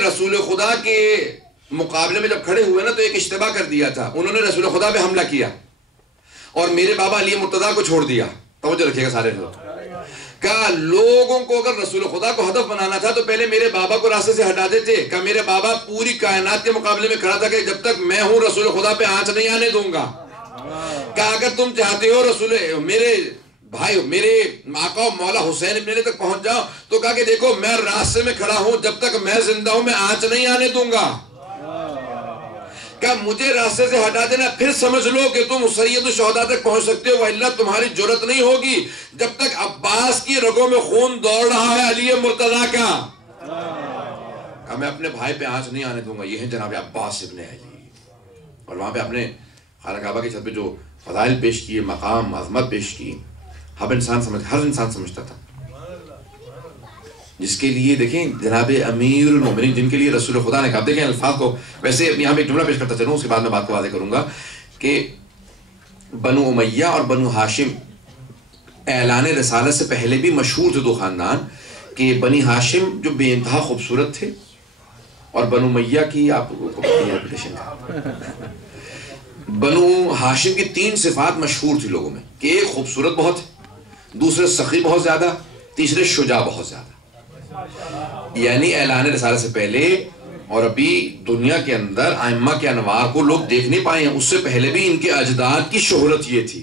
رسول خدا کے مقابلے میں جب کھڑے ہوئے نا تو ایک اشتباہ کر دیا تھا، انہوں نے رسول خدا پہ حملہ کیا اور میرے بابا علی مرتضیٰ کو چھوڑ دیا۔ توجہ رکھیے گا سارے لوگ، کہا لوگوں کو اگر رسول خدا کو ہدف بنانا تھا تو پہلے میرے بابا کو راستے سے ہٹا دیتے۔ کہ میرے بابا پوری کائنات کے مقابلے میں کھڑا تھا کہ جب تک میں ہوں رسول خدا پہ آنچ نہیں آنے دوں گا۔ کہ اگر تم چاہتے ہو رسول میرے بھائی میرے آقا و مولا حسین ابن علی تک پہنچ جاؤ تو کہا کہ دیکھو میں راستے میں کھڑا ہوں، جب تک میں زندہ ہوں میں آنچ نہیں آنے دوں گا۔ کہ مجھے راستے سے ہٹا دینا، پھر سمجھ لو کہ تم سید الشہداء تک پہنچ سکتے ہو، وَإِلَّا تمہاری جرت نہیں ہوگی جب تک عباس کی رگوں میں خون دوڑ رہا ہے علی مرتضیٰ کا۔ کہ میں اپنے بھائی پہ آنچ نہیں آنے دوں گا۔ یہ ہے جناب عباس ابن علی، اور وہاں پہ اپنے خانہ کعبہ کی چھت پہ جو فضائل پیش کیے، مقام عظمت پیش کی، ہر انسان سمجھتا تھا، جس کے لیے دیکھیں جناب امیر المومنین جن کے لیے رسول خدا نے کہا، دیکھیں الفاظ کو، ویسے یہاں پہ ایک جملہ پیش کرتا چلوں، اس کے بعد میں بات کو واضح کروں گا کہ بنو امیہ اور بنو ہاشم اعلان رسالت سے پہلے بھی مشہور تھے دو خاندان، کہ بنی ہاشم جو بے انتہا خوبصورت تھے اور بنو امیہ کی آپ بنو ہاشم کی 3 صفات مشہور تھی لوگوں میں، کہ ایک خوبصورت بہت، دوسرے سخی بہت زیادہ، تیسرے شجاع بہت زیادہ۔ یعنی اعلان رسالت سے پہلے اور ابھی دنیا کے اندر ائمہ کے انوار کو لوگ دیکھ نہیں پائے ہیں، اس سے پہلے بھی ان کے اجداد کی شہرت یہ تھی۔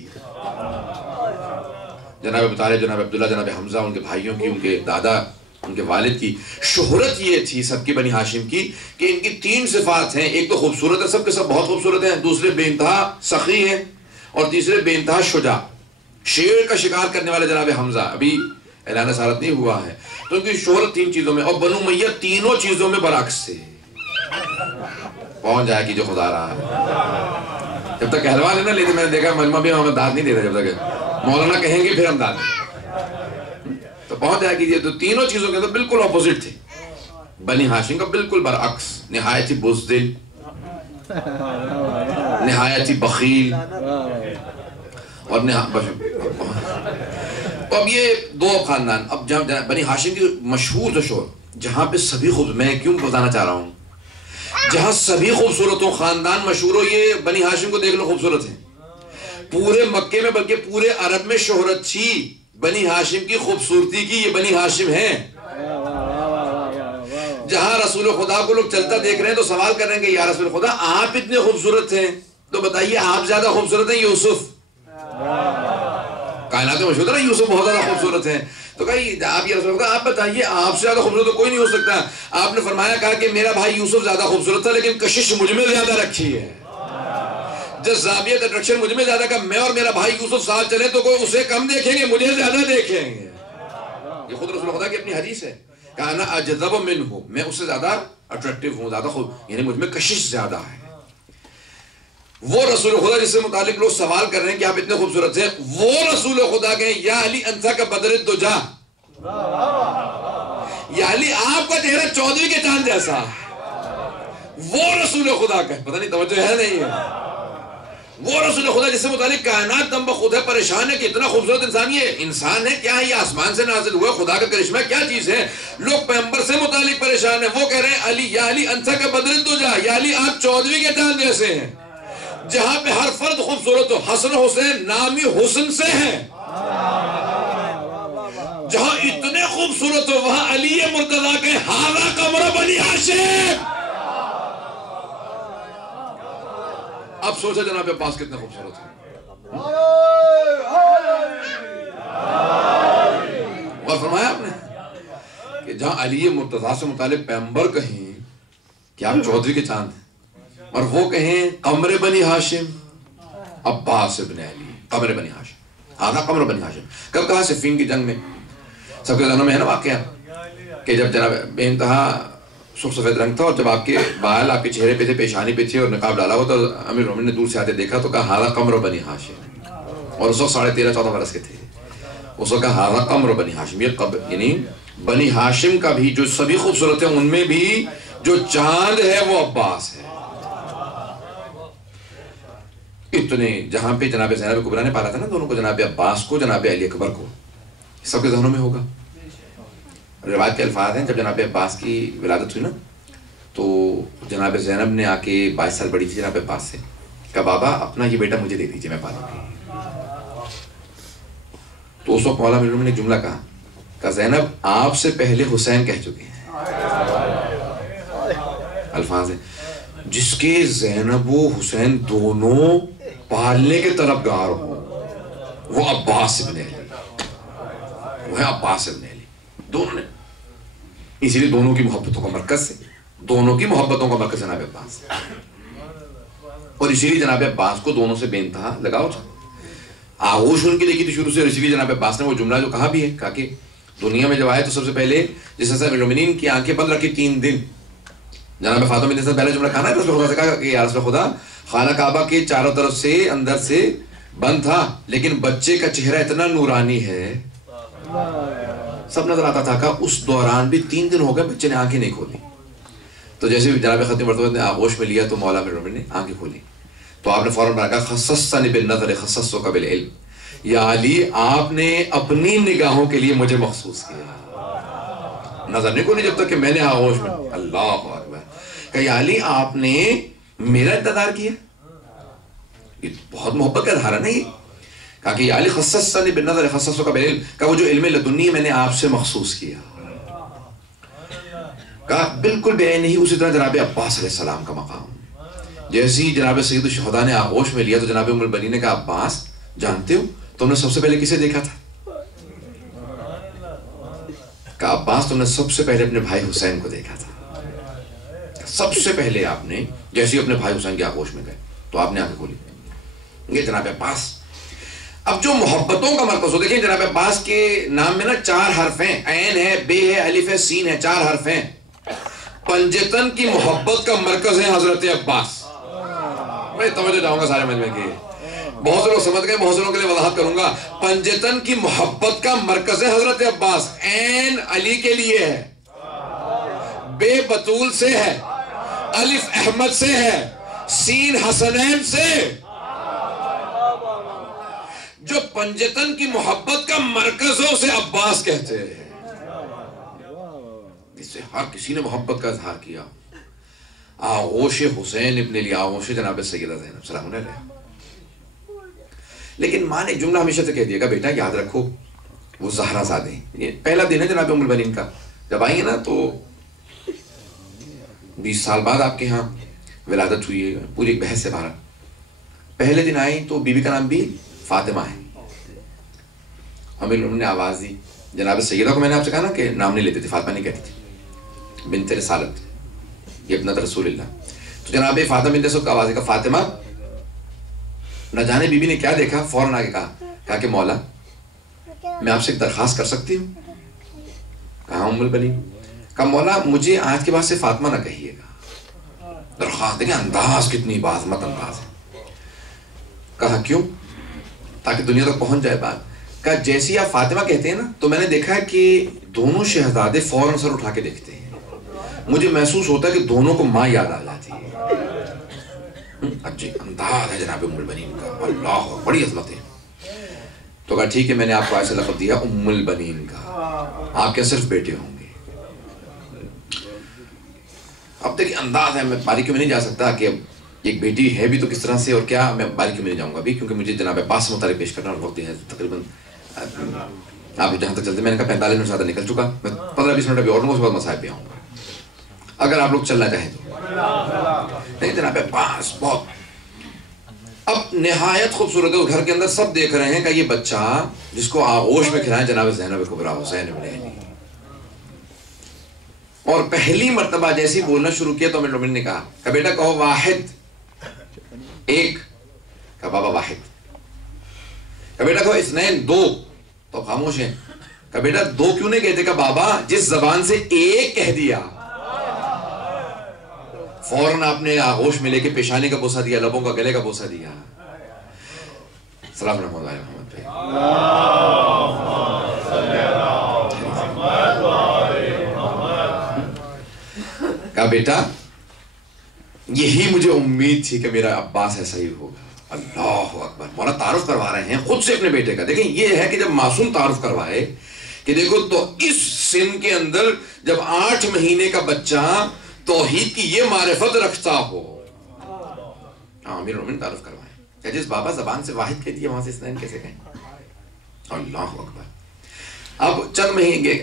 جناب ابو طالب، جناب عبداللہ، جناب حمزہ، ان کے بھائیوں کی، ان کے دادا، ان کے والد کی شہرت یہ تھی سب کی بنی ہاشم کی، کہ ان کی 3 صفات ہیں، ایک تو خوبصورت ہے، سب کے سب بہت خوبصورت ہیں، دوسرے بے انتہا سخی ہیں، اور تیسرے بے انتہا شجاع، شیر کا شکار کرنے والے جناب حمزہ، ابھی اعلان رسالت نہیں ہوا ہے، تو ان کی شہرت 3 چیزوں میں، اور بنو امیہ تینوں چیزوں میں برعکس سے پہنچ جائے گی جو خدا رہا ہے۔ جب تک کہلوا لینا لیتے، میں نے دیکھا مجمع بھی ہمیں داد نہیں دیتا، جب تک مولانا کہیں گے پھر ہم داد دیں، تو پہنچ جائے گی۔ تو تینوں چیزوں کے اندر بالکل اپوزٹ تھے۔ بنی ہاشم کا بالکل برعکس، نہایت ہی بزدل، نہایت ہی بخیل، اور تو اب یہ 2 خاندان، اب جہاں بنی ہاشم کی مشہور جو شہر، جہاں پہ سبھی میں کیوں بتانا چاہ رہا ہوں، جہاں سبھی خوبصورتوں خاندان مشہور ہو، یہ بنی ہاشم کو دیکھ لو خوبصورت ہیں پورے مکے میں، بلکہ پورے عرب میں شہرت تھی بنی ہاشم کی خوبصورتی کی، یہ بنی ہاشم ہیں۔ جہاں رسول خدا کو لوگ چلتا دیکھ رہے ہیں تو سوال کر رہے ہیں کہ یا رسول خدا آپ اتنے خوبصورت ہیں، تو بتائیے آپ زیادہ خوبصورت ہیں یوسف؟ کائنات میں مشہور ہے نا یوسف بہت زیادہ خوبصورت ہیں، تو کہا آپ یا رسول خدا آپ بتائیے آپ سے زیادہ خوبصورت تو کوئی نہیں ہو سکتا۔ آپ نے فرمایا، کہا کہ میرا بھائی یوسف زیادہ خوبصورت تھا لیکن کشش مجھ میں زیادہ رکھی ہے، جذابیت اٹریکشن مجھ میں زیادہ، کہ میں اور میرا بھائی یوسف ساتھ چلے تو کوئی اسے کم دیکھیں گے، مجھے زیادہ دیکھیں گے۔ یہ خود رسول خدا کی اپنی حدیث ہے کہ انا اجذب منہ، میں اس سے زیادہ اٹریکٹیو ہوں، زیادہ یعنی مجھ میں کشش زیادہ ہے۔ وہ رسول خدا جس سے متعلق لوگ سوال کر رہے ہیں کہ آپ اتنے خوبصورت ہیں، وہ رسول خدا کہیں یا علی انت کا بدر الدجا، یا علی آپ کا چہرہ 14ویں کے چاند جیسا، وہ رسول خدا کا، پتہ نہیں توجہ ہے نہیں ہے، وہ رسول خدا جس سے متعلق کائنات دم بخود ہے، پریشان ہے کہ اتنا خوبصورت انسان، یہ انسان ہے کیا ہے، یہ آسمان سے نازل ہوا خدا کا کرشمہ کیا چیز ہے، لوگ پیغمبر سے متعلق پریشان ہیں، وہ کہہ رہے ہیں علی یا علی انت کا بدر الدجا، یا علی آپ 14ویں کے چاند جیسے ہیں۔ جہاں پہ ہر فرد خوبصورت ہو، حسن حسین نامی حسن سے ہیں، جہاں اتنے خوبصورت ہو وہاں علی مرتضیٰ کے ھذا قمر بنی ہاشم۔ اب سوچا جناب عباس کتنے خوبصورت ہیں، اور فرمایا آپ نے کہ جہاں علی مرتضیٰ سے متعلق پیغمبر کہیں کہ آپ 14ویں کے چاند ہیں، اور وہ کہیں قمر بنی ہاشم، عباس ابن علی قمر بنی ہاشم، آدھا قمر بنی ہاشم۔ کب کہا؟ صفین کی جنگ میں، سب کے ذہنوں میں ہے نا واقعہ کہ جب جناب بے انتہا سرخ سفید رنگ تھا، اور جب آپ کے بال آپ کے چہرے پہ تھے، پیشانی پہ تھے، اور نقاب ڈالا ہوا، تو امیر المومنین نے دور سے آتے دیکھا تو کہا ھذا قمر بنی ہاشم، اور اس وقت 13.5-14 برس کے تھے، اس وقت کہا ھذا قمر بنی ہاشم، یہ قبر یعنی بنی ہاشم کا بھی جو سبھی خوبصورت ہیں ان میں بھی جو چاند ہے وہ عباس ہے۔ اتنے جہاں پہ جناب زینب کبریٰ نے پالا تھا نا دونوں کو، جناب عباس کو، جناب علی اکبر کو، سب کے ذہنوں میں ہوگا۔ روایت کے الفاظ ہیں جب جناب عباس کی ولادت ہوئی نا تو جناب زینب نے آ کے 22 سال بڑی تھی جناب عباس سے، کہا بابا اپنا یہ بیٹا مجھے دے دیجیے میں پالوں گی۔ تو اس وقت مولا امیر المومنین نے جملہ کہا زینب آپ سے پہلے حسین کہہ چکے ہیں، الفاظ ہیں جس کے زینب و حسین دونوں پالنے کے طرفدار ہو وہ عباس ابن علی، وہ ہے عباس ابن علی، دونوں نے، اسی لیے دونوں کی محبتوں کا مرکز سے، دونوں کی محبتوں کا مرکز جناب عباس، اور اسی لیے جناب عباس کو دونوں سے بے انتہا لگاؤ تھا، آغوش ان کی دیکھی تھی شروع سے، اور اسی لیے جناب عباس نے وہ جملہ جو کہا بھی ہے، کہا کہ دنیا میں جب آئے تو سب سے پہلے جس طرح امیر المومنین کی آنکھیں بند رکھی 3 دن، جناب فاطمہ بنت اسد پہلے جملہ کہا نا رسول خدا سے کہا کہ یا رسول خدا خانہ کعبہ کے چاروں طرف سے اندر سے بند تھا لیکن بچے کا چہرہ اتنا نورانی ہے سب نظر آتا تھا، کہا اس دوران بھی 3 دن ہو گئے بچے نے آنکھیں نہیں کھولی، تو جیسے جناب ختم مرتبہ نے آغوش میں لیا تو مولا امیر المومنین نے آنکھیں کھولی، تو آپ نے فوراً کہا خصصتنی بالنظر خصصتک بالعلم، یا علی آپ نے اپنی نگاہوں کے لیے مجھے مخصوص کیا، نظر نہیں کھولی جب تک کہ میں نے آغوش میں، اللہ اکبر، کہ یا علی آپ نے میرا انتظار کیا، یہ بہت محبت کا اظہار ہے نا یہ، کہا کہ یا علی خصصتنی بالنظر خصصتک بالعلم، کہا وہ جو علم لدنی میں نے آپ سے مخصوص کیا، کہا بالکل بے نہیں اسی طرح جناب عباس علیہ السلام کا مقام، جیسے ہی جناب سید الشہداء نے آغوش میں لیا تو جناب ام البنین نے کہا عباس جانتے ہو تم نے سب سے پہلے کسے دیکھا تھا؟ کہا عباس تم نے سب سے پہلے اپنے بھائی حسین کو دیکھا تھا، سب سے پہلے آپ نے جیسے ہی اپنے بھائی حسین کے آغوش میں گئے تو آپ نے آنکھیں کھولی، یہ جناب عباس۔ اب جو محبتوں کا مرکز ہو، دیکھیں جناب عباس کے نام میں نا 4 حرف ہیں، عین ہے، بے ہے، الف ہے، سین ہے، 4 حرف ہیں، پنجتن کی محبت کا مرکز ہے حضرت عباس۔ میں توجہ چاہوں گا سارے مجمع کی، بہت سے لوگ سمجھ گئے، بہت سے لوگوں کے لیے وضاحت کروں گا، پنجتن کی محبت کا مرکز ہے حضرت عباس، عین علی کے لیے ہے، بے بطول سے ہے، الف احمد سے ہے، سین حسنین سے، جو پنجتن کی محبت کا مرکز ہے اسے عباس کہتے ہیں، اس سے ہر کسی نے محبت کا اظہار کیا، آغوش حسین ابن علی، آغوش جناب سیدہ زینب سلام علیہ۔ لیکن ماں نے جملہ ہمیشہ سے کہہ دیا کہ بیٹا یاد رکھو وہ زہرا زادے ہیں، یہ پہلا دن ہے جناب ام البنین کا، جب آئیں گے نا تو 20 سال بعد آپ کے ہاں ولادت ہوئی ہے، پوری ایک بحث سے باہر، پہلے دن آئیں تو بی بی کا نام بھی فاطمہ ہے، امیر المومنین نے آواز دی، جناب سیدہ کو میں نے آپ سے کہا نا کہ نام نہیں لیتے تھے، فاطمہ نہیں کہتی تھی، بنت رسالت، یہ ابنت رسول اللہ، تو جناب فاطمہ بنت اسد کا آواز ہے کہ فاطمہ، نہ جانے بی بی نے کیا دیکھا، فوراً آگے کہا کہ مولا میں آپ سے ایک درخواست کر سکتی ہوں؟ کہا ام البنین، کہا مولا مجھے آج کے بعد سے فاطمہ نہ کہیے گا، درخواست دیکھیں انداز کتنی باعظمت انداز ہے، کہا کیوں؟ تاکہ دنیا تک پہنچ جائے بات، کہا جیسی آپ فاطمہ کہتے ہیں نا تو میں نے دیکھا کہ دونوں شہزادے فوراً سر اٹھا کے دیکھتے ہیں، مجھے محسوس ہوتا ہے کہ دونوں کو ماں یاد آ جاتی ہے، عجیب انداز ہے جناب ام البنین کا، اللہ بڑی عظمت ہے، تو کہا ٹھیک ہے میں نے آپ کو ایسے لقب دیا ام البنین کا، آپ کے صرف بیٹے ہوں گے۔ اب دیکھیں انداز ہے، میں باریکیوں میں نہیں جا سکتا کہ ایک بیٹی ہے بھی تو کس طرح سے اور کیا، میں باریکیوں میں نہیں جاؤں گا ابھی کیونکہ مجھے جناب عباس سے متعلق پیش کرنا وقت ہے تقریباً، آپ جہاں تک چلتے میں نے کہا 45 منٹ زیادہ نکل چکا، میں 15-20 منٹ ابھی اور لوں گا، اس کے بعد مسائل پہ آؤں گا اگر آپ لوگ چلنا چاہیں تو، نہیں جناب عباس بہت، اب نہایت خوبصورت ہے، گھر کے اندر سب دیکھ رہے ہیں کہ یہ بچہ جس کو آغوش میں کھلائیں جناب زینب کبریٰ حسین ابن علی، اور پہلی مرتبہ جیسی بولنا شروع کیا تو امیر المومنین نے کہا کہ بیٹا کہو واحد، ایک، کہا بابا واحد، کہا بیٹا کہو اثنین، 2، تو خاموش ہیں، کہا بیٹا 2 کیوں نہیں کہتے، کہا بابا جس زبان سے ایک کہہ دیا فوراً آپ نے آغوش میں لے کے پیشانی کا بوسہ دیا، لبوں کا گلے کا بوسہ دیا، سلام رحمۃ اللہ محمد پہ، کہا بیٹا یہی مجھے امید تھی کہ میرا عباس ایسا ہی ہوگا، اللہ اکبر، مولا تعارف کروا رہے ہیں خود سے اپنے بیٹے کا، دیکھیں یہ ہے کہ جب معصوم تعارف کروائے کہ دیکھو تو اس سن کے اندر جب 8 مہینے کا بچہ توحید کی یہ معرفت رکھتا ہو. امیر المومنین تعارف کروائیں. جس بابا زبان سے واحد کہہ دیا وہاں سے اثنین کیسے کہیں؟ اللہ اکبر. اب چند مہینے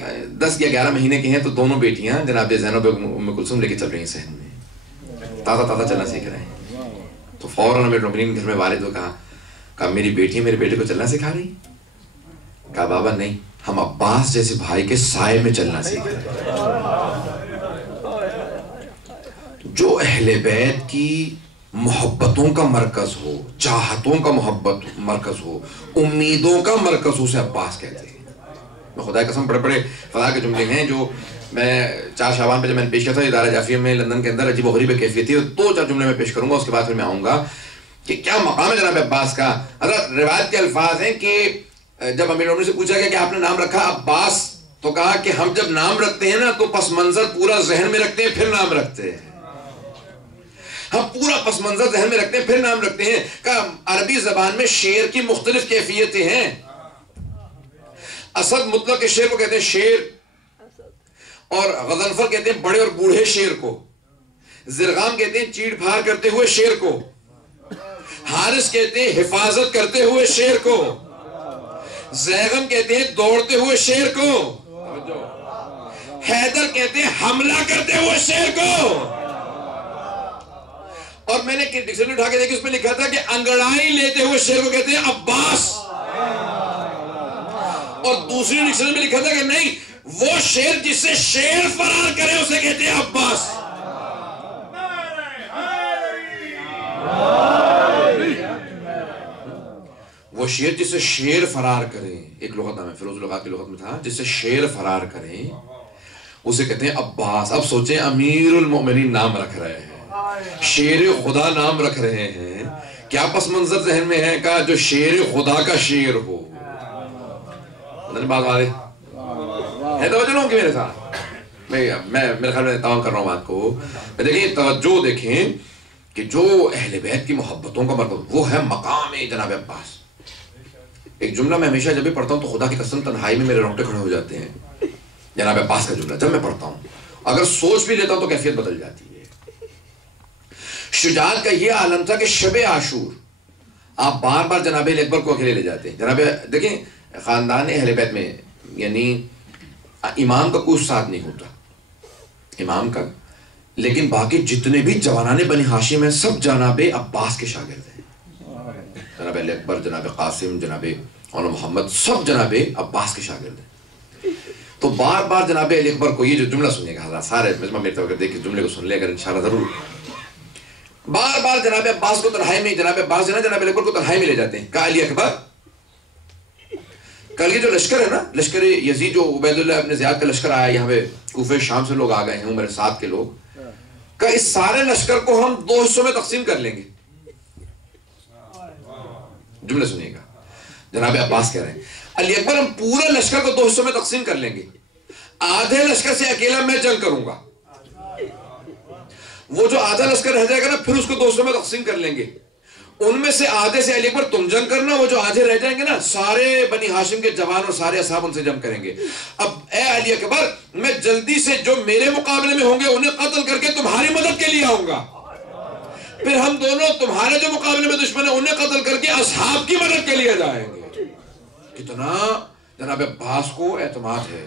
10 یا 11 مہینے کے ہیں تو دونوں بیٹیاں جناب زینب ام کلثوم لے کے چل رہی ہیں صحن میں، تازہ چلنا سیکھ رہے ہیں. تو فوراً امیر المومنین گھر میں والد کو کہا میری بیٹی میرے بیٹے کو چلنا سکھا رہی؟ کہا بابا نہیں، ہم عباس جیسے بھائی کے سائے میں چلنا سیکھ رہے ہیں. جو اہل بیت کی محبتوں کا مرکز ہو، چاہتوں کا محبت مرکز ہو، امیدوں کا مرکز ہو، اسے عباس کہتے ہیں. میں خدا کی قسم بڑے فضا کے جملے ہیں جو میں 4 شعبان پہ جب میں نے پیش کیا تھا ادارہ جعفریہ میں لندن کے اندر، عجیب و غریب کیفیت تھی. 2-4 جملے میں پیش کروں گا، اس کے بعد پھر میں آؤں گا کہ کیا مقام ہے جناب عباس کا. حضرت روایت کے الفاظ ہیں کہ جب امیر المومنین سے پوچھا گیا کہ آپ نے نام رکھا عباس، تو کہا کہ ہم جب نام رکھتے ہیں نا تو پس منظر پورا ذہن میں رکھتے ہیں پھر نام رکھتے ہیں. ہم پورا پس منظر ذہن میں رکھتے ہیں پھر نام رکھتے ہیں. کہ عربی زبان میں شعر کی مختلف کیفیتیں ہیں. اسد مطلق کے شعر کو کہتے ہیں شعر، اور غضنفر کہتے ہیں بڑے اور بوڑھے شعر کو، زرغام کہتے ہیں چیڑ پھاڑ کرتے ہوئے شعر کو، حارث کہتے ہیں حفاظت کرتے ہوئے شعر کو، زیغم کہتے ہیں دوڑتے ہوئے شعر کو، حیدر کہتے ہیں حملہ کرتے ہوئے شعر کو. اور میں نے ڈکشنری اٹھا کے دیکھی، اس میں لکھا تھا کہ انگڑائی لیتے ہوئے شعر کو کہتے ہیں عباس، اور دوسری ڈکشنری میں لکھا تھا کہ نہیں، وہ شعر جس سے شعر فرار کرے اسے کہتے ہیں عباس. وہ شعر جس سے شعر فرار کرے، ایک لغت نام ہے فیروز اللغات کی لغت میں تھا، جس سے شعر فرار کرے اسے کہتے ہیں عباس. اب سوچیں امیر المومنین نام رکھ رہے ہیں، شیر خدا نام رکھ رہے ہیں، کیا پس منظر ذہن میں ہے کہ جو شیر خدا کا شیر ہو. بات والے ہے توجہ لوں کہ میرے ساتھ میں میرے خیال میں تمام کر رہا ہوں بات کو. دیکھیں توجہ دیکھیں کہ جو اہل بیت کی محبتوں کا مرکز وہ ہے مقام جناب عباس. ایک جملہ میں ہمیشہ جب بھی پڑھتا ہوں تو خدا کی قسم تنہائی میں میرے رونگٹے کھڑے ہو جاتے ہیں. جناب عباس کا جملہ جب میں پڑھتا ہوں اگر سوچ بھی لیتا ہوں تو کیفیت بدل جاتی ہے. شجاعت کا یہ عالم تھا کہ شب عاشور آپ بار بار جناب اکبر کو اکیلے لے جاتے ہیں. جناب دیکھیں خاندان اہل بیت میں یعنی امام کا کوئی ساتھ نہیں ہوتا امام کا، لیکن باقی جتنے بھی جوانان بنی ہاشم ہیں سب جناب عباس کے شاگرد ہیں. جناب اکبر، جناب قاسم، جناب مولانا محمد سب جناب عباس کے شاگرد ہیں. تو بار بار جناب اکبر کو یہ جو جملہ سنیے گا حضرات سارے میرے طرف دیکھ کے جملے کو سن لے اگر انشاءاللہ ضرور. بار بار جناب عباس کو تنہائی میں جناب عباس جناب اکبر کو تنہائی میں لے جاتے ہیں. کہا علی اکبر، کل یہ جو لشکر ہے نا، لشکر یزید جو عبید اللہ ابن زیاد کا لشکر آیا یہاں پہ کوفہ شام سے لوگ آ گئے ہیں، عمر ساتھ کے لوگ، کہ اس سارے لشکر کو ہم 2 حصوں میں تقسیم کر لیں گے. جملے سنیے گا جناب عباس کہہ رہے ہیں علی اکبر ہم پورے لشکر کو 2 حصوں میں تقسیم کر لیں گے، آدھے لشکر سے اکیلا میں جنگ کروں گا، وہ جو آدھا لشکر رہ جائے گا نا پھر اس کو 2 حصوں میں تقسیم کر لیں گے، ان میں سے آدھے سے علی اکبر تم جنگ کرنا، وہ جو آدھے رہ جائیں گے نا سارے بنی ہاشم کے جوان اور سارے اصحاب ان سے جنگ کریں گے. اب اے علی اکبر میں جلدی سے جو میرے مقابلے میں ہوں گے انہیں قتل کر کے تمہاری مدد کے لیے آؤں گا، پھر ہم دونوں تمہارے جو مقابلے میں دشمن ہیں انہیں قتل کر کے اصحاب کی مدد کے لیے جائیں گے. کتنا جناب عباس کو اعتماد ہے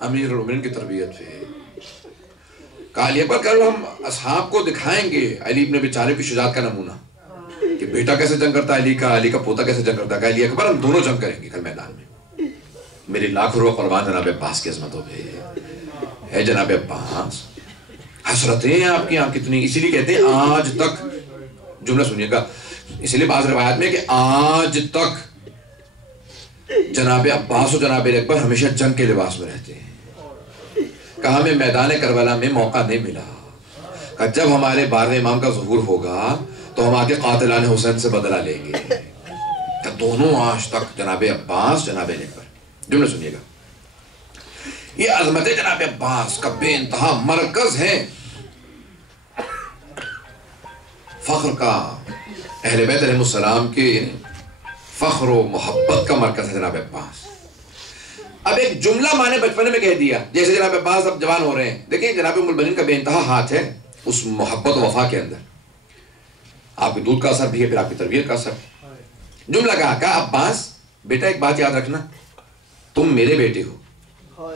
امیر المومنین کی تربیت پہ. کہا علی اکبر کل ہم اصحاب کو دکھائیں گے علی ابن ابی طالب کی شجاعت کا نمونہ کہ بیٹا کیسے جنگ کرتا ہے علی کا پوتا کیسے جنگ کرتا ہے. کہا علی اکبر ہم دونوں جنگ کریں گے کل میدان میں. میری لاکھ روح قربان جناب عباس کی عظمتوں پہ ہے. جناب عباس حسرتیں ہیں آپ کی کتنی، اسی لیے کہتے ہیں آج تک، جملہ سنیے گا، اسی لیے بعض روایات میں کہ آج تک جناب عباس و جناب اکبر ہمیشہ جنگ کے لباس میں رہتے ہیں. کہا ہمیں میدان کربلا میں موقع نہیں ملا، کہا جب ہمارے 12ویں امام کا ظہور ہوگا تو ہم آگے قاتلان حسین سے بدلہ لیں گے. کہ دونوں آج تک جناب عباس جناب اکبر. جملہ سنیے گا، یہ عظمت جناب عباس کا بے انتہا مرکز ہے فخر کا، اہل بیت علیہ السلام کے فخر و محبت کا مرکز ہے جناب عباس. اب ایک جملہ ماں نے بچپن میں کہہ دیا، جیسے جناب عباس اب جوان ہو رہے ہیں، دیکھیں جناب ام البنین کا بے انتہا ہاتھ ہے اس محبت و وفا کے اندر، آپ کے دودھ کا اثر بھی ہے، پھر آپ کی تربیت کا اثر. جملہ کہا عباس بیٹا ایک بات یاد رکھنا، تم میرے بیٹے ہو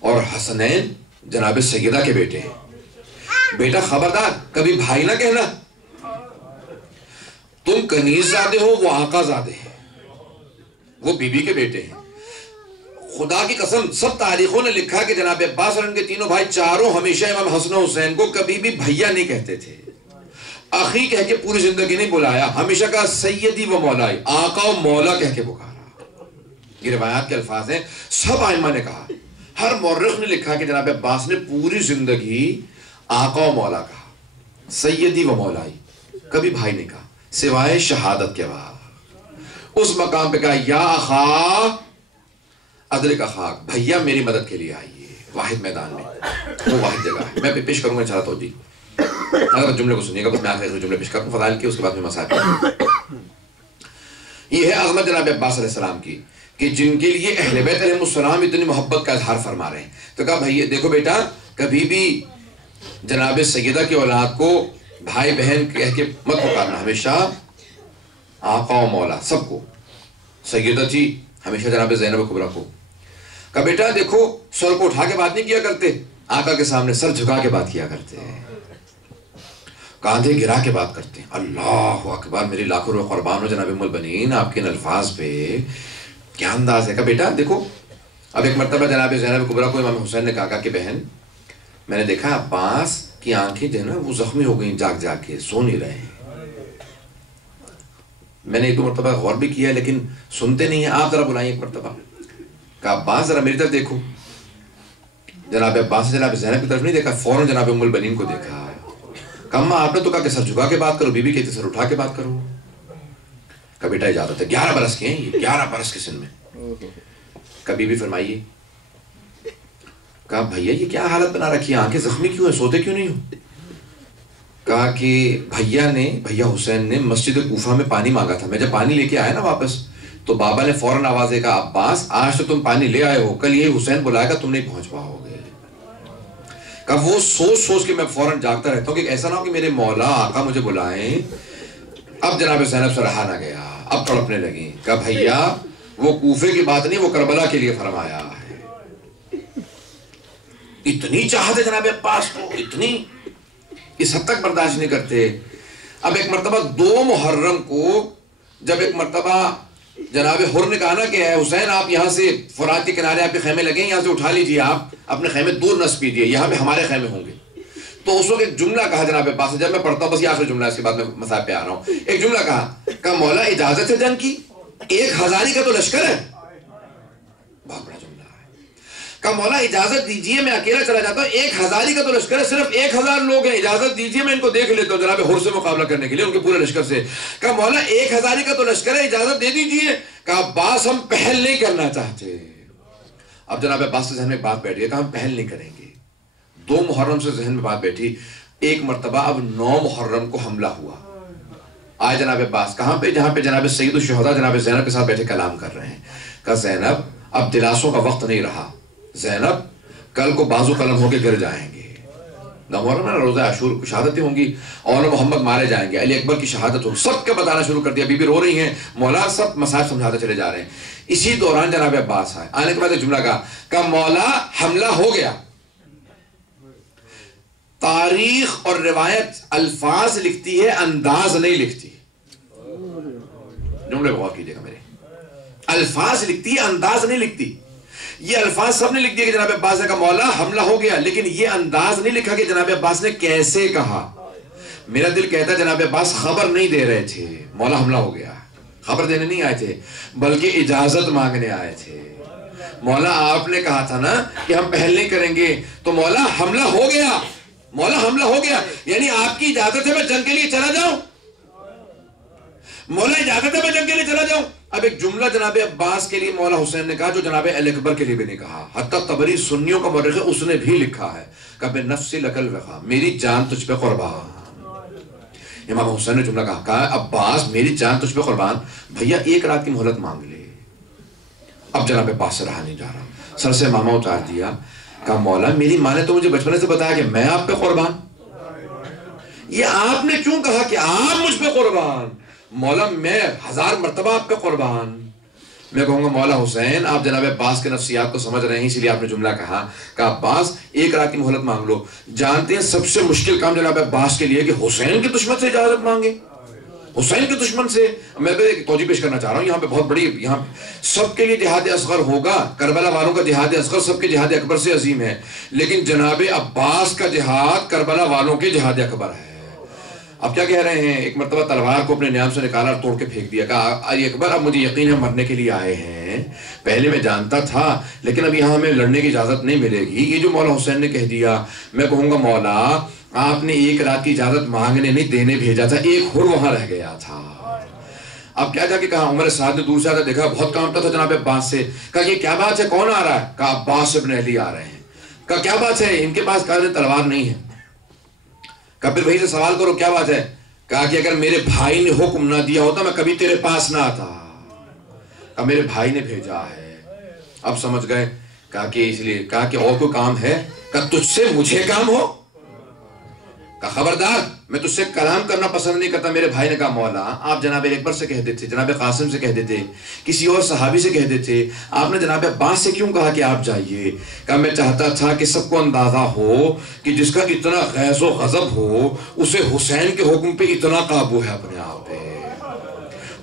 اور حسنین جناب سیدہ کے بیٹے ہیں، بیٹا خبردار کبھی بھائی نہ کہنا، تم کنیز زادے ہو وہ آقا زادے ہیں، وہ بی بی کے بیٹے ہیں. خدا کی قسم سب تاریخوں نے لکھا کہ جناب عباس اور ان کے تینوں بھائی چاروں ہمیشہ امام حسن و حسین کو کبھی بھی بھیا نہیں کہتے تھے، اخی کہہ کے پوری زندگی نہیں بلایا، ہمیشہ کہا سیدی و مولائی، آقا و مولا کہہ کے پکارا. یہ روایات کے الفاظ ہیں، سب ائمہ نے کہا، ہر مورخ نے لکھا کہ جناب عباس نے پوری زندگی آقا و مولا کہا، سیدی و مولائی، کبھی بھائی نہیں کہا سوائے شہادت کے بعد. اس مقام پہ کہا یا اخا ادرک اخاک، بھیا میری مدد کے لیے آئیے، واحد میدان میں، وہ واحد جگہ ہے. میں پیش کروں گا چاہتا ہوں جی، اگر جملے کو سنیے گا بس میں آخر جملے پیش کروں فضائل کی، اس کے بعد میں مسائل. یہ ہے عظمت جناب عباس علیہ السلام کی کہ جن کے لیے اہل بیت علیہ السلام اتنی محبت کا اظہار فرما رہے ہیں. تو کہا بھائی دیکھو بیٹا کبھی بھی جناب سیدہ کی اولاد کو بھائی بہن کہہ کے مت پکارنا، ہمیشہ آقا و مولا سب کو، سیدہ تھی ہمیشہ جناب زینب کبریٰ کو. کہا بیٹا دیکھو سر کو اٹھا کے بات نہیں کیا کرتے، آقا کے سامنے سر جھکا کے بات کیا کرتے ہیں، کاندھے گرا کے بات کرتے ہیں. اللہ اکبر، میری لاکھوں روح قربان ہو جناب ام البنین آپ کے ان الفاظ پہ، کیا انداز ہے. کہا بیٹا دیکھو اب ایک مرتبہ جناب زینب کبریٰ کو امام حسین نے کہا کہ بہن میں نے دیکھا عباس کی آنکھیں جو ہے نا وہ زخمی ہو گئیں، جاگ جاگ کے سو نہیں رہے ہیں. میں نے ایک دو مرتبہ غور بھی کیا لیکن سنتے نہیں ہیں، آپ ذرا بلائیں ایک مرتبہ. کہا عباس ذرا میری طرف دیکھو. جناب عباس جناب زینب کی طرف نہیں دیکھا، فوراً جناب ام البنین کو دیکھا. کہا اماں آپ نے تو کہا کہ سر جھکا کے بات کرو، بی بی کہتی سر اٹھا کے بات کرو. کہا بیٹا اجازت ہے، 11 برس کے ہیں یہ، 11 برس کے سن میں. کہا بی بی فرمائیے. کہا بھیا یہ کیا حالت بنا رکھی ہے، آنکھیں زخمی کیوں ہیں، سوتے کیوں نہیں ہو. کہا کہ بھیا حسین نے مسجد کوفہ میں پانی مانگا تھا، میں جب پانی لے کے آیا نا واپس تو بابا نے فوراً آواز دے کہا عباس آج تو تم پانی لے آئے ہو، کل یہ حسین بلائے گا تم نہیں پہنچ پاؤ گے. کہا وہ سوچ کے میں فوراً جاگتا رہتا ہوں کہ ایسا نہ ہو کہ میرے مولا آقا مجھے بلائیں. اب جناب زینب سے رہا نہ گیا، اب تڑپنے لگی. کہا بھیا وہ کوفے کی بات نہیں، وہ کربلا کے لیے فرمایا ہے. اتنی چاہت ہے جناب عباس کو، اتنی اس حد تک برداشت نہیں کرتے. اب ایک مرتبہ 2 محرم کو جب ایک مرتبہ جناب حر نے کہا نا کہ اے حسین آپ یہاں سے فرات کے کنارے آپ کے خیمے لگیں، یہاں سے اٹھا لیجیے، آپ اپنے خیمے دور نصب کیجیے، یہاں پہ ہمارے خیمے ہوں گے. تو اس وقت ایک جملہ کہا جناب عباس، جب میں پڑھتا ہوں بس یہ آخری جملہ، اس کے بعد میں مسائل پہ آ رہا ہوں. ایک جملہ کہا مولا اجازت ہے جنگ کی، 1000 کا تو لشکر ہے. بہت بڑا جملہ ہے. کہا مولا اجازت دیجیے میں اکیلا چلا جاتا ہوں، 1000 کا تو لشکر ہے، صرف 1000 لوگ ہیں، اجازت دیجیے میں ان کو دیکھ لیتا ہوں جناب حر سے مقابلہ کرنے کے لیے ان کے پورے لشکر سے. کہا مولا 1000 کا تو لشکر ہے، اجازت دے دیجیے. کہا عباس ہم پہل نہیں کرنا چاہتے. اب جناب عباس کے ذہن میں بات بیٹھ گئی کہ ہم پہل نہیں کریں گے. 2 محرم سے ذہن میں بات بیٹھی. ایک مرتبہ اب 9 محرم کو حملہ ہوا. آئے جناب عباس کہاں پہ، جہاں پہ جناب سید الشہداء جناب زینب کے ساتھ بیٹھے کلام کر رہے ہیں. کہا زینب اب دلاسوں کا وقت نہیں رہا، زینب کل کو بازو قلم ہو کے گر جائیں گے. محرم میں روزہ عاشور کی شہادتیں ہوں گی اور محمد مارے جائیں گے، علی اکبر کی شہادت ہوگی. سب کے بتانا شروع کر دیا، بی بی رو رہی ہیں، مولا سب مسائل سمجھاتے چلے جا رہے ہیں. اسی دوران جناب عباس آئے. آنے کے بعد ایک جملہ کہا مولا حملہ ہو گیا. تاریخ اور روایت الفاظ لکھتی ہے، انداز نہیں لکھتی. جملے غور کیجیے گا میرے، الفاظ لکھتی ہے انداز نہیں لکھتی. یہ الفاظ سب نے لکھ دیا کہ جناب عباس نے کہا مولا حملہ ہو گیا، لیکن یہ انداز نہیں لکھا کہ جناب عباس نے کیسے کہا. میرا دل کہتا ہے جناب عباس خبر نہیں دے رہے تھے مولا حملہ ہو گیا، خبر دینے نہیں آئے تھے بلکہ اجازت مانگنے آئے تھے. مولا آپ نے کہا تھا نا کہ ہم پہل نہیں کریں گے، تو مولا حملہ ہو گیا، مولا حملہ ہو گیا، یعنی آپ کی اجازت ہے میں جنگ کے لیے چلا جاؤں، مولا اجازت ہے میں جنگ کے لیے چلا جاؤں. اب ایک جملہ جناب عباس کے لیے مولا حسین نے کہا جو جناب علی اکبر کے لیے بھی نہیں کہا. حتیٰ طبری سنیوں کا مورخ ہے اس نے بھی لکھا ہے کہ بے نفسی لکل وقا، میری جان تجھ پہ قربان. امام حسین نے جملہ کہا عباس میری جان تجھ پہ قربان، بھیا 1 رات کی مہلت مانگ لے. اب جناب عباس سے رہا نہیں جا رہا، سر سے ماما اتار دیا. کہا مولا میری ماں نے تو مجھے بچپنے سے بتایا کہ میں آپ پہ قربان، یہ آپ نے کیوں کہا کہ آپ مجھ پہ قربان؟ مولا میں 1000 مرتبہ آپ پہ قربان. میں کہوں گا مولا حسین آپ جناب عباس کے نفسیات کو سمجھ رہے ہیں، اسی لیے آپ نے جملہ کہا کہ عباس ایک رات کی مہلت مانگ لو. جانتے ہیں سب سے مشکل کام جناب عباس کے لیے کہ حسین کے دشمن سے اجازت مانگے، حسین کے دشمن سے. میں ایک توجہ پیش کرنا چاہ رہا ہوں یہاں پہ بہت بڑی، یہاں سب کے لیے جہاد اصغر ہوگا، کربلا والوں کا جہاد اصغر سب کے جہاد اکبر سے عظیم ہے، لیکن جناب عباس کا جہاد کربلا والوں کے جہاد اکبر ہے. اب کیا کہہ رہے ہیں؟ ایک مرتبہ تلوار کو اپنے نیام سے نکالا اور توڑ کے پھینک دیا. کہا علی اکبر اب مجھے یقین ہے مرنے کے لیے آئے ہیں، پہلے میں جانتا تھا لیکن اب یہاں ہمیں لڑنے کی اجازت نہیں ملے گی. یہ جو مولا حسین نے کہہ دیا، میں کہوں گا مولا آپ نے ایک رات کی اجازت مانگنے نہیں دینے بھیجا تھا، ایک حر وہاں رہ گیا تھا. اب کیا جا کے کہا؟ عمر سعد نے دور سے آتا دیکھا، بہت کانپتا تھا جناب عباس سے. کہا یہ کیا بات ہے، کون آ رہا ہے؟ کہا عباس ابن علی آ رہے ہیں. کہا کیا بات ہے ان کے پاس؟ کہا تلوار نہیں ہے. کہا پھر وہی سے سوال کرو کیا بات ہے؟ کہا کہ اگر میرے بھائی نے حکم نہ دیا ہوتا میں کبھی تیرے پاس نہ آتا. کہا میرے بھائی نے بھیجا ہے. اب سمجھ گئے. کہا کہ اس لیے، کہا کہ اور کوئی کام ہے؟ کہا تجھ سے مجھے کام ہو؟ کہا خبردار میں تجھ سے کلام کرنا پسند نہیں کرتا. میرے بھائی نے کہا مولا آپ جناب اکبر سے کہہ دیتے، جناب قاسم سے کہہ دیتے، کسی اور صحابی سے کہہ دیتے، آپ نے جناب عباس سے کیوں کہا کہ آپ جائیے؟ کہا میں چاہتا تھا کہ سب کو اندازہ ہو کہ جس کا اتنا غیظ و غضب ہو اسے حسین کے حکم پہ اتنا قابو ہے اپنے آپ پہ.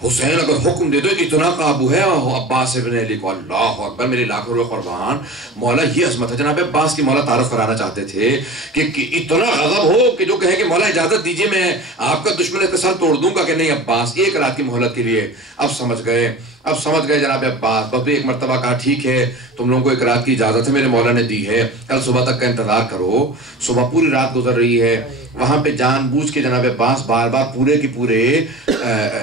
حسین اگر حکم دے دو اتنا قابو ہے عباس ابن علی کو. اللہ اکبر میرے لاکھوں روپے قربان. مولا یہ عظمت ہے جناب عباس کی. مولا تعارف کرانا چاہتے تھے کہ اتنا غضب ہو کہ جو کہے کہ مولا اجازت دیجئے میں آپ کا دشمن کا سر توڑ دوں گا. کہ نہیں عباس ایک رات کی مہلت کے لیے. اب سمجھ گئے جناب عباس. بس بھی ایک مرتبہ کہا ٹھیک ہے تم لوگوں کو ایک رات کی اجازت ہے میرے مولا نے دی ہے، کل صبح تک کا انتظار کرو. صبح پوری رات گزر رہی ہے. وہاں پہ جان بوجھ کے جناب عباس بار بار پورے کے پورے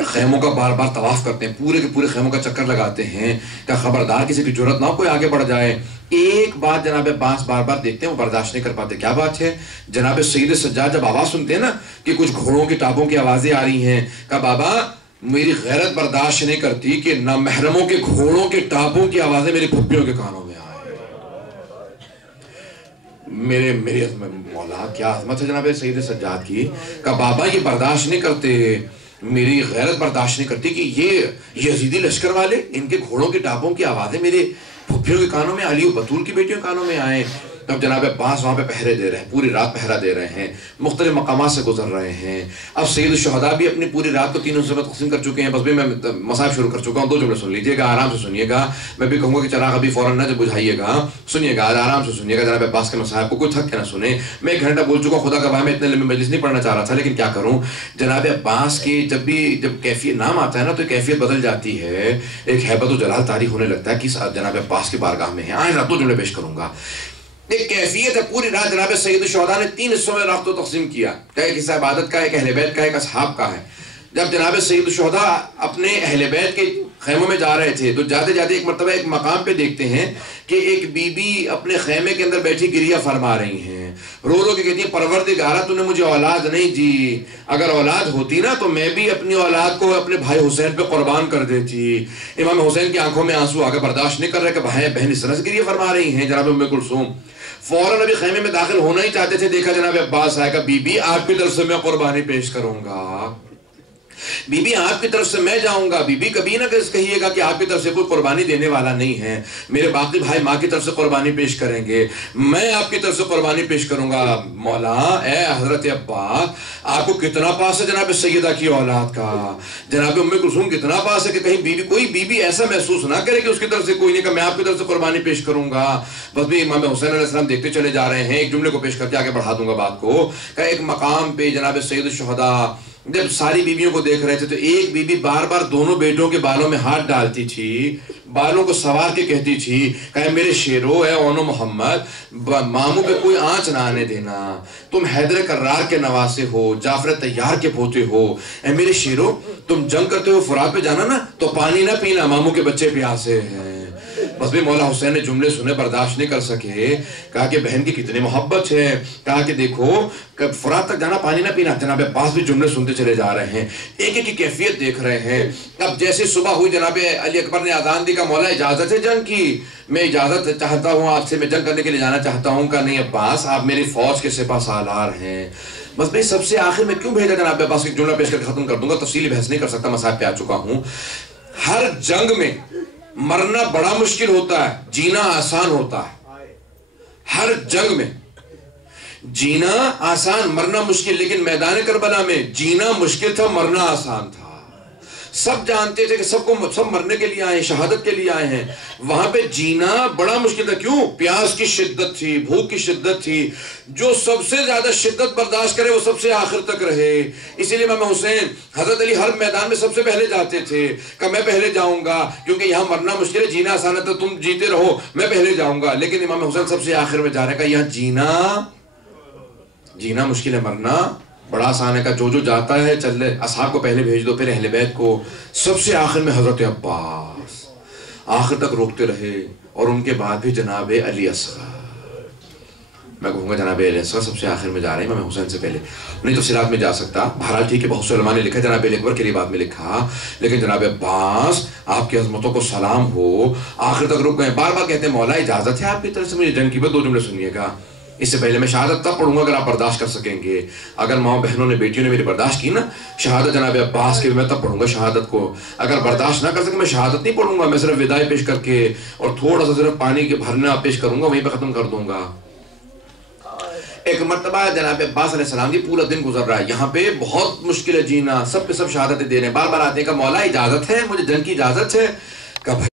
خیموں کا بار بار طواف کرتے ہیں، پورے کے پورے خیموں کا چکر لگاتے ہیں کہ خبردار کسی کی جرت نہ ہو کوئی آگے بڑھ جائے. ایک بات جناب عباس بار بار دیکھتے ہیں وہ برداشت نہیں کر پاتے. کیا بات ہے؟ جناب سید سجاد جب آواز سنتے ہیں نا کہ کچھ گھوڑوں کی ٹاپوں کی آوازیں آ رہی ہیں، کہا بابا میری غیرت برداشت نہیں کرتی کہ نامحرموں کے گھوڑوں کے ٹاپوں کی آوازیں میری پھپھیوں کے کانوں میں آئیں. میرے مولا کیا عظمت ہے جناب سید سجاد کی. کہا بابا یہ برداشت نہیں کرتے، میری غیرت برداشت نہیں کرتی کہ یہ یزیدی لشکر والے ان کے گھوڑوں کے ٹاپوں کی آوازیں میرے پھپھیوں کے کانوں میں، علی و بطول کی بیٹیوں کے کانوں میں آئیں. تب جناب عباس وہاں پہ پہرے دے رہے ہیں، پوری رات پہرا دے رہے ہیں، مختلف مقامات سے گزر رہے ہیں. اب سید الشہداء بھی اپنی پوری رات کو 3 حصوں میں تقسیم کر چکے ہیں. بس بھی میں مصاحب شروع کر چکا ہوں. 2 جملے سن لیجئے گا، آرام سے سنیے گا. میں بھی کہوں گا کہ چراغ ابھی فوراً نہ بجھائیے گا، سنیے گا آرام سے سنیے گا. جناب عباس کے مصاحب کو کوئی تھک کے نہ سنے. میں 1 گھنٹہ بول چکا ہوں، خدا گواہ میں اتنے لمبے مجلس نہیں پڑھنا چاہ رہا تھا لیکن کیا کروں. جناب عباس کی جب کیفیت نام آتا ہے نا تو کیفیت بدل جاتی ہے، ایک ہیبت و جلال طاری ہونے لگتا ہے کہ جناب عباس کی بارگاہ میں ہے. آئیں 2 جملے پیش کروں گا. ایک کیفیت ہے پوری رات جناب سید الشہداء نے 3 حصوں میں رات کو تقسیم کیا. ایک حصہ عبادت کا، ایک اہل بیت کا، ایک اصحاب کا ہے. جب جناب سید الشہداء اپنے اہل بیت کے خیموں میں جا رہے تھے تو جاتے جاتے ایک مرتبہ ایک مقام پہ دیکھتے ہیں کہ ایک بی بی اپنے خیمے کے اندر بیٹھی گریہ فرما رہی ہیں، رو رو کے کہتی ہیں پروردگارہ تو نے مجھے اولاد نہیں دی، اگر اولاد ہوتی نا تو میں بھی اپنی اولاد کو اپنے بھائی حسین پہ قربان کر دیتی. امام حسین کی آنکھوں میں آنسو آ کے برداشت نہیں کر رہے کہ بھائی بہن اس طرح سے گریہ فرما رہی ہیں. جناب ام کلثوم فوراً ابھی خیمے میں داخل ہونا ہی چاہتے تھے، دیکھا جناب عباس آئے گا. بی بی آپ کی طرف سے میں قربانی پیش کروں گا، بی بی آپ کی طرف سے میں جاؤں گا. بی بی کبھی نہ کہیے گا کہ آپ کی طرف سے کوئی قربانی دینے والا نہیں ہے، میرے باقی بھائی ماں کی طرف سے قربانی پیش کریں گے، میں آپ کی طرف سے قربانی پیش کروں گا. مولا اے حضرت عباس آپ کو کتنا پاس ہے جناب سیدہ کی اولاد کا، جناب ام کلثوم کتنا پاس ہے کہ کہیں کوئی بی بی ایسا محسوس نہ کرے کہ اس کی طرف سے کوئی نہیں، کہ میں آپ کی طرف سے قربانی پیش کروں گا. بس بھی امام حسین علیہ السلام دیکھتے چلے جا رہے ہیں. ایک جملے کو پیش کر کے آگے بڑھا دوں گا بات کو. کہ ایک مقام پہ جناب سید الشہداء جب ساری بیویوں کو دیکھ رہے تھے تو ایک بی بی بار بار دونوں بیٹوں کے بالوں میں ہاتھ ڈالتی تھی، بالوں کو سوار کے کہتی تھی کہ میرے شیرو اے اونو محمد ماموں پہ کوئی آنچ نہ آنے دینا، تم حیدر کرار کے نواسے ہو، جعفر طیار کے پوتے ہو، اے میرے شیرو تم جنگ کرتے ہو فرات پہ جانا نا تو پانی نہ پینا، ماموں کے بچے پیاسے ہیں. بس بھی مولا حسین نے جملے سنے، برداشت نہیں کر سکے، کہا کہ بہن کی کتنی محبت ہے، کہا کہ دیکھو فرات تک جانا پانی نہ پینا۔ جناب عباس بھی جملے سنتے چلے جا رہے ہیں، ایک ایک کی کیفیت دیکھ رہے ہیں۔ اب جیسے صبح ہوئی جناب علی اکبر نے اذان دی، کا مولا اجازت ہے جنگ کی؟ میں اجازت چاہتا ہوں آپ سے، میں جنگ کرنے کے لیے جانا چاہتا ہوں۔ کہا نہیں عباس، آپ میری فوج کے سپہ سالار ہیں۔ بس بھئی سب سے آخر میں کیوں بھیجا جناب عباس؟ کی جملہ پیش کر کے ختم کر دوں گا، تفصیلی بحث نہیں کر سکتا، مسائل پہ آ چکا ہوں۔ ہر جنگ میں مرنا بڑا مشکل ہوتا ہے، جینا آسان ہوتا ہے۔ ہر جنگ میں جینا آسان، مرنا مشکل، لیکن میدان کربلا میں جینا مشکل تھا، مرنا آسان تھا۔ سب جانتے تھے کہ سب مرنے کے لیے آئے ہیں، شہادت کے لیے آئے ہیں۔ وہاں پہ جینا بڑا مشکل تھا، کیوں؟ پیاس کی شدت تھی، بھوک کی شدت تھی۔ جو سب سے زیادہ شدت برداشت کرے وہ سب سے آخر تک رہے۔ اسی لیے امام حسین، حضرت علی ہر میدان میں سب سے پہلے جاتے تھے کہ میں پہلے جاؤں گا، کیونکہ یہاں مرنا مشکل ہے، جینا آسان ہے، تو تم جیتے رہو، میں پہلے جاؤں گا۔ لیکن امام حسین سب سے آخر میں جا رہے ہیں کہ یہاں جینا مشکل ہے، مرنا بڑا آسان ہے۔ کا جو جاتا ہے چل لے، اصحاب کو پہلے بھیج دو، پھر اہل بیت کو۔ سب سے آخر میں حضرت عباس آخر تک روکتے رہے، اور ان کے بعد بھی جناب علی اصغر۔ میں کہوں گا جناب علی اصغر سب سے آخر میں جا رہے ہیں، امام حسین سے پہلے نہیں تفصیلات میں جا سکتا۔ بہرحال ٹھیک ہے، بہت سے علماء نے لکھا جناب علی اکبر کے لیے بعد میں لکھا، لیکن جناب عباس آپ کی عظمتوں کو سلام ہو، آخر تک رک گئے۔ بار بار کہتے ہیں مولا اجازت ہے آپ کی طرف سے مجھے جنگ کی؟ بس 2 جملے سنیے گا، اس سے پہلے میں شہادت تب پڑھوں گا اگر آپ برداشت کر سکیں گے۔ اگر ماں بہنوں نے، بیٹیوں نے میری برداشت کی نا شہادت جناب عباس کے، میں تب پڑھوں گا شہادت کو۔ اگر برداشت نہ کر سکے میں شہادت نہیں پڑھوں گا، میں صرف وداع پیش کر کے اور تھوڑا سا صرف پانی کے بھرنا پیش کروں گا، وہیں پہ ختم کر دوں گا۔ ایک مرتبہ جناب عباس علیہ السلام جی پورا دن گزر رہا ہے، یہاں پہ بہت مشکل ہے جینا، سب کے سب شہادتیں دے رہے ہیں، بار بار آتے ہیں کہ مولا اجازت ہے، مجھے جنگ کی اجازت ہے؟ کہ